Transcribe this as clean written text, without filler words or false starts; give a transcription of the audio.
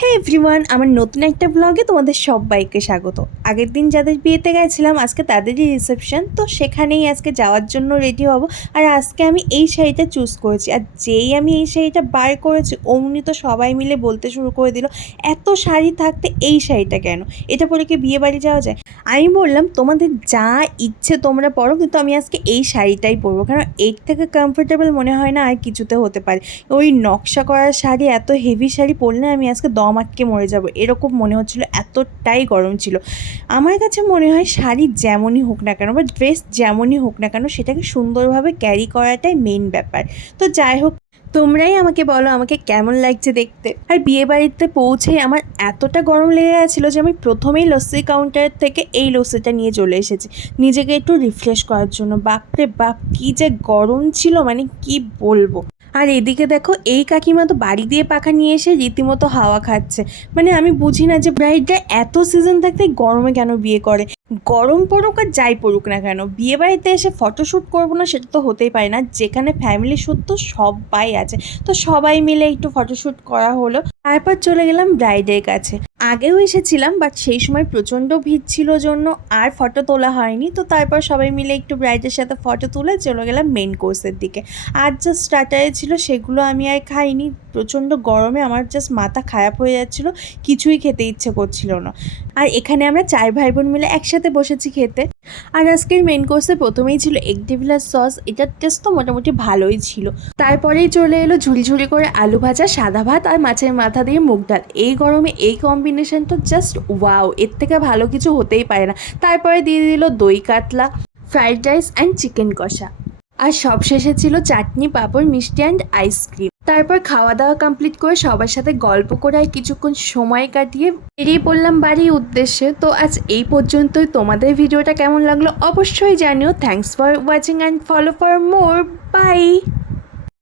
হে everyone, আমার নতুন একটা ব্লগে তোমাদের সবাইকে স্বাগত। আগের দিন যাদের বিয়েতে গেছিলাম আজকে তাদেরই রিসেপশন, তো সেখানেই আজকে যাওয়ার জন্য রেডি হব। আর আজকে আমি এই শাড়িটা চুজ করেছি, আর যেই আমি এই শাড়িটা বার করেছি অমনি তো সবাই মিলে বলতে শুরু করে দিল, এত শাড়ি থাকতে এই শাড়িটা কেন, এটা পরে কি বিয়ে বাড়ি যাওয়া যায়? আমি বললাম তোমাদের যা ইচ্ছে তোমরা পরো, কিন্তু আমি আজকে এই শাড়িটাই পরবো, কারণ এর থেকে কমফোর্টেবল মনে হয় না আর কিছুতে হতে পারে। ওই নকশা করা শাড়ি, এত হেভি শাড়ি পরলে আমি আজকে দম আটকে মরে যাব এরকম মনে হচ্ছিল, এতটাই গরম ছিল। আমার কাছে মনে হয় শাড়ি যেমনই হোক না কেন বা ড্রেস যেমনই হোক না কেন, সেটাকে সুন্দরভাবে ক্যারি করাটাই মেইন ব্যাপার। তো যাই হোক, তোমরাই আমাকে বলো আমাকে কেমন লাগছে দেখতে। আর বিয়ে বাড়িতে পৌঁছেই আমার এতটা গরম লেগে গেছিলো যে আমি প্রথমেই লস্যি কাউন্টার থেকে এই লস্যিটা নিয়ে চলে এসেছি নিজেকে একটু রিফ্রেশ করার জন্য। বাপরে বাপ, কী যে গরম ছিল, মানে কি বলবো। আর এদিকে দেখো, এই কাকিমা তো বাড়ি দিয়ে পাখা নিয়ে এসে রীতিমতো হাওয়া খাচ্ছে। মানে আমি বুঝি না যে ব্রাইডরা এত সিজন থাকতে গরমে কেন বিয়ে করে। গরম পড়ুক আর যাই পড়ুক না কেন, বিয়ে বাড়িতে এসে ফটোশ্যুট করবো না সেটা তো হতেই পারে না। যেখানে ফ্যামিলি শ্যুট তো সবাই আছে, তো সবাই মিলে একটু ফটোশ্যুট করা হলো। তারপর চলে গেলাম ব্রাইডের কাছে। আগেও এসেছিলাম, বাট সেই সময় প্রচণ্ড ভিড় ছিল জন্য আর ফটো তোলা হয়নি। তো তারপর সবাই মিলে একটু ব্রাইডের সাথে ফটো তুলে চলে গেলাম মেন কোর্সের দিকে। আর জাস্ট স্টার্টারে ছিল সেগুলো আমি আর খাইনি, প্রচণ্ড গরমে আমার জাস্ট মাথা খারাপ হয়ে যাচ্ছিলো, কিছুই খেতে ইচ্ছে করছিল না। আর এখানে আমরা 4 ভাই বোন মিলে একসাথে বসেছি খেতে। আর আজকের মেন কোর্সে প্রথমেই ছিল এগ ডিভিলার সস, এটার টেস্ট তো মোটামুটি ভালোই ছিল। তারপরেই চলে এলো ঝুড়ি ঝুড়ি করে আলু ভাজা, সাদা ভাত আর মাছের মাথা দিয়ে মুগ ডাল। এই গরমে এই কম্বিনেশন তো জাস্ট ওয়াও, এর থেকে ভালো কিছু হতেই পারে না। তারপরে দিয়ে দিল দই কাতলা, ফ্রাইড রাইস অ্যান্ড চিকেন কষা। আর সবশেষে ছিল চাটনি, পাঁপড়, মিষ্টি অ্যান্ড আইসক্রিম। তারপর খাওয়া দাওয়া কমপ্লিট করে সবার সাথে গল্প করে আর কিছুক্ষণ সময় কাটিয়ে বেরিয়ে পড়লাম বাড়ির উদ্দেশ্যে। তো আজ এই পর্যন্তই। তোমাদের ভিডিওটা কেমন লাগলো অবশ্যই জানিও। Thanks for watching and follow for more. By.